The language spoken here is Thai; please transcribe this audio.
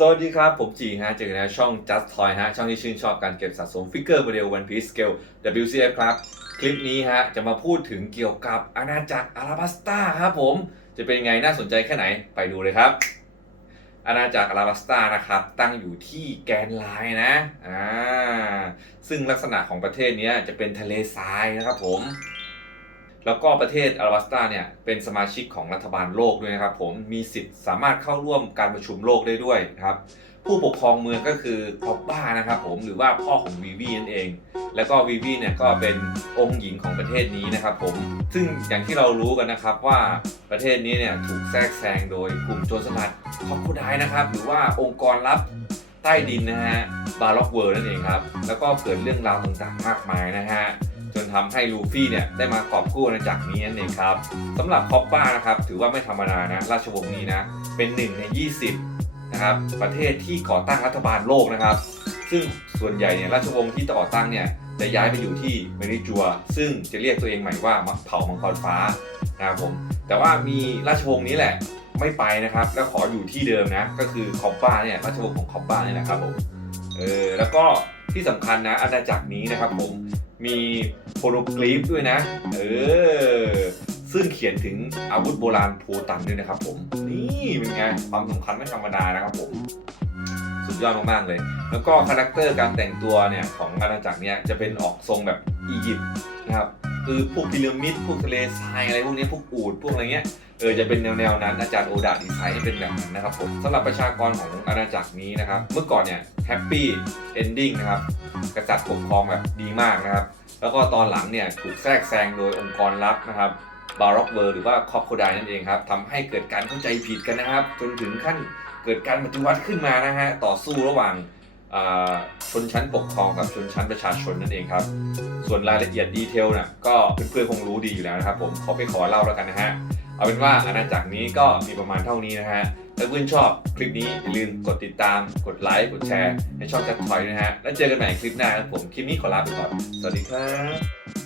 สวัสดีครับ ผมจีฮะเจอกันในช่อง Just Toy ฮะ ช่องที่ชื่นชอบการเก็บสะสมฟิกเกอร์โมเดล One Piece Scale WCF ครับ คลิปนี้ฮะ จะมาพูดถึงเกี่ยวกับอาณาจักรอาราบัสตาครับผม จะเป็นไงน่าสนใจแค่ไหนไปดูเลยครับ อาณาจักรอาราบัสตานะครับ ตั้งอยู่ที่แกนไลน์นะอ่าซึ่งลักษณะของประเทศนี้จะเป็นทะเลทรายนะครับผม แล้วก็ประเทศอาราบัสตาเนี่ยเป็นสมาชิกของรัฐบาลโลกด้วยนะครับผมมีสิทธิ์สามารถเข้าร่วมการประชุมโลกได้ด้วยนะครับผู้ปกครองเมืองก็คือพอบบ้านะครับผมหรือว่าพ่อของวีวีนั่นเอง แล้วก็วีวีเนี่ยก็เป็นองค์หญิงของประเทศนี้นะครับผมซึ่งอย่างที่เรารู้กันนะครับว่าประเทศนี้เนี่ยถูกแทรกแซงโดยกลุ่มโจรสลัดคอมโคไดนะครับหรือว่าองค์กรลับใต้ดินนะฮะบาร์ล็อกเวิร์นั่นเองครับแล้วก็เกิดเรื่องราวต่างๆมากมายนะฮะ ทำให้ลูฟี่เนี่ยได้มากอบกู้อาณาจักรนี้นั่นเองครับสำหรับคอปป้านะครับถือว่าไม่ธรรมดานะราชวงศ์นี้นะเป็นหนึ่งใน 20นะครับประเทศที่ก่อตั้งรัฐบาลโลกนะครับ ซึ่งส่วนใหญ่เนี่ยราชวงศ์ที่ต่อตั้งเนี่ยจะย้ายไปอยู่ที่เมริจัว ซึ่งจะเรียกตัวเองใหม่ว่าเผ่ามังกรฟ้านะครับผมแต่ว่ามีราชวงศ์นี้แหละไม่ไปนะครับ แล้วขออยู่ที่เดิมนะ ก็คือคอปป้าเนี่ยราชวงศ์ของคอปป้าเนี่ยนะครับผมเออแล้วก็ที่สำคัญนะอาณาจักรนี้นะครับผม มีโพโลกรีฟด้วยนะ เออ ซึ่งเขียนถึงอาวุธโบราณโพตันด้วยนะครับผม นี่เป็นไง ความสำคัญไม่ธรรมดานะครับผม สุดยอดมากๆเลย แล้วก็คาแรคเตอร์การแต่งตัวเนี่ย ของอาณาจักรเนี่ยจะเป็นออกทรงแบบอียิปต์นะครับ คือพวกพีระมิดพวกทะเลทรายอะไรพวกนี้พวกอูดพวกอะไรเงี้ยเออจะเป็นแนวๆนั้นอาจารย์โอดาดีไซน์ให้เป็นแบบนั้นนะครับผมสำหรับประชากรของอาณาจักรนี้นะครับ เมื่อก่อนเนี่ยแฮปปี้เอนดิ้งนะครับกษัตริย์ปกครองแบบดีมากนะครับ แล้วก็ตอนหลังเนี่ยถูกแทรกแซงโดยองค์กรลับนะครับบาร็อกเวอร์หรือว่าคอปโคไดนั่นเองครับทำให้เกิดการเข้าใจผิดกันนะครับ จนถึงขั้นเกิดการปฏิวัติขึ้นมานะฮะต่อสู้ระหว่าง ชนชั้นปกครองกับชนชั้นประชาชนนั่นเองครับ ส่วนรายละเอียดดีเทลน่ะก็เพื่อนๆคงรู้ดีอยู่แล้วนะครับผมขอไม่ขอเล่าแล้วกันนะฮะ เอาเป็นว่าอาณาจักรนี้ก็มีประมาณเท่านี้นะฮะถ้าเพื่อนชอบคลิปนี้อย่าลืมกดติดตาม กดไลค์ กดแชร์ในช่องจัดทอยนะฮะ แล้วเจอกันใหม่คลิปหน้าครับผม คลิปนี้ขอลาไปก่อน สวัสดีครับ